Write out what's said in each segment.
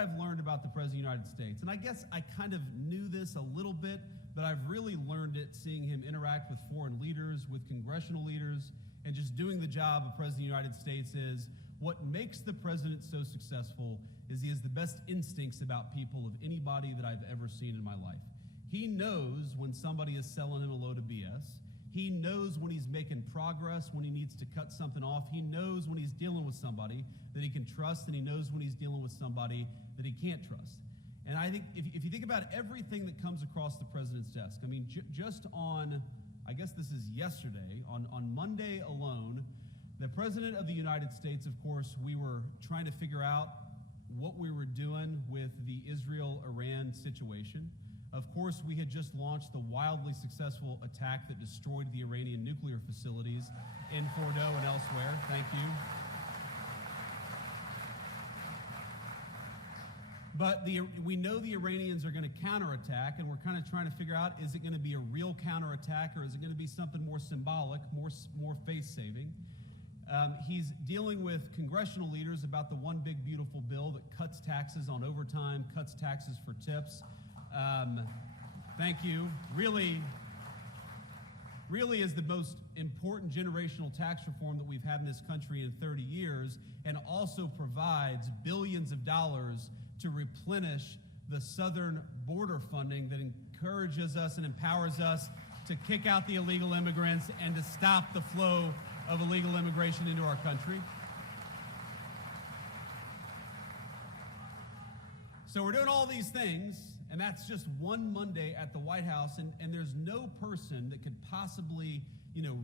I've learned about the President of the United States, and I guess I kind of knew this a little bit, but I've really learned it seeing him interact with foreign leaders, with congressional leaders, and just doing the job of President of the United States is what makes the president so successful is he has the best instincts about people of anybody that I've ever seen in my life. He knows when somebody is selling him a load of BS. He knows when he's making progress, when he needs to cut something off. He knows when he's dealing with somebody that he can trust, and he knows when he's dealing with somebody that he can't trust. And I think if you think about everything that comes across the president's desk, I mean, just on, I guess this is yesterday, on Monday alone, the President of the United States, of course, we were trying to figure out what we were doing with the Israel-Iran situation. Of course, we had just launched the wildly successful attack that destroyed the Iranian nuclear facilities in Fordo and elsewhere. Thank you. But we know the Iranians are going to counterattack, and we're kind of trying to figure out, is it going to be a real counterattack, or is it going to be something more symbolic, more face-saving? He's dealing with congressional leaders about the one big beautiful bill that cuts taxes on overtime, cuts taxes for tips. Thank you. Really is the most important generational tax reform that we've had in this country in 30 years, and also provides billions of dollars to replenish the southern border funding that encourages us and empowers us to kick out the illegal immigrants and to stop the flow of illegal immigration into our country. So we're doing all these things, and that's just one Monday at the White House, and there's no person that could possibly,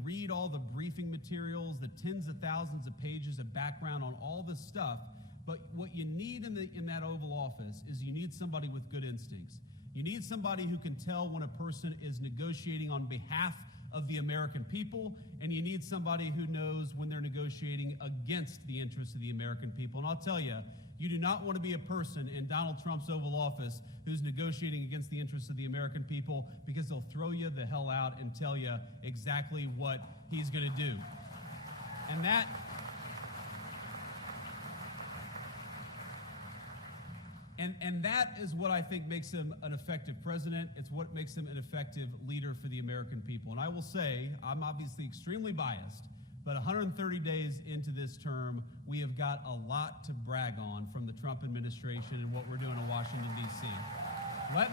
read all the briefing materials, the tens of thousands of pages of background on all this stuff. But what you need in that Oval Office is you need somebody with good instincts. You need somebody who can tell when a person is negotiating on behalf of the American people, and you need somebody who knows when they're negotiating against the interests of the American people. And I'll tell you, you do not want to be a person in Donald Trump's Oval Office who's negotiating against the interests of the American people, because they'll throw you the hell out and tell you exactly what he's going to do. And that is what I think makes him an effective president. It's what makes him an effective leader for the American people. And I will say, I'm obviously extremely biased, but 130 days into this term, we have got a lot to brag on from the Trump administration and what we're doing in Washington, D.C. Let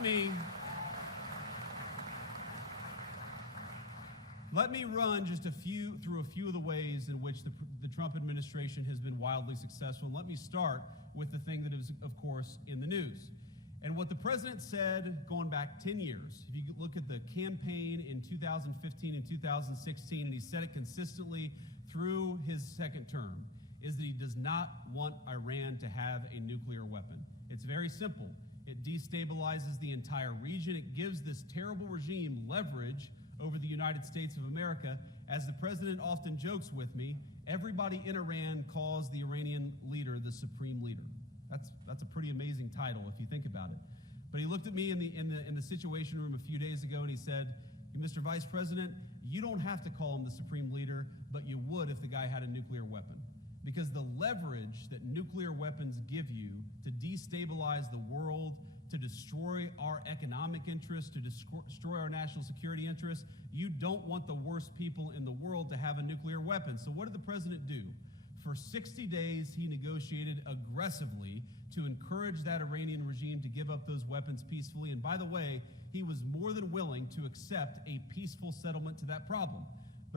me run just through a few of the ways in which the Trump administration has been wildly successful. And let me start with the thing that is, of course, in the news. And what the president said going back 10 years, if you look at the campaign in 2015 and 2016, and he said it consistently through his second term, is that he does not want Iran to have a nuclear weapon. It's very simple. It destabilizes the entire region. It gives this terrible regime leverage over the United States of America. As the president often jokes with me, everybody in Iran calls the Iranian leader the supreme leader. That's a pretty amazing title if you think about it. But he looked at me in the Situation Room a few days ago and he said, Mr. Vice President, you don't have to call him the supreme leader, but you would if the guy had a nuclear weapon. Because the leverage that nuclear weapons give you to destabilize the world, to destroy our economic interests, to destroy our national security interests, you don't want the worst people in the world to have a nuclear weapon. So what did the president do? For 60 days, he negotiated aggressively to encourage that Iranian regime to give up those weapons peacefully. And by the way, he was more than willing to accept a peaceful settlement to that problem.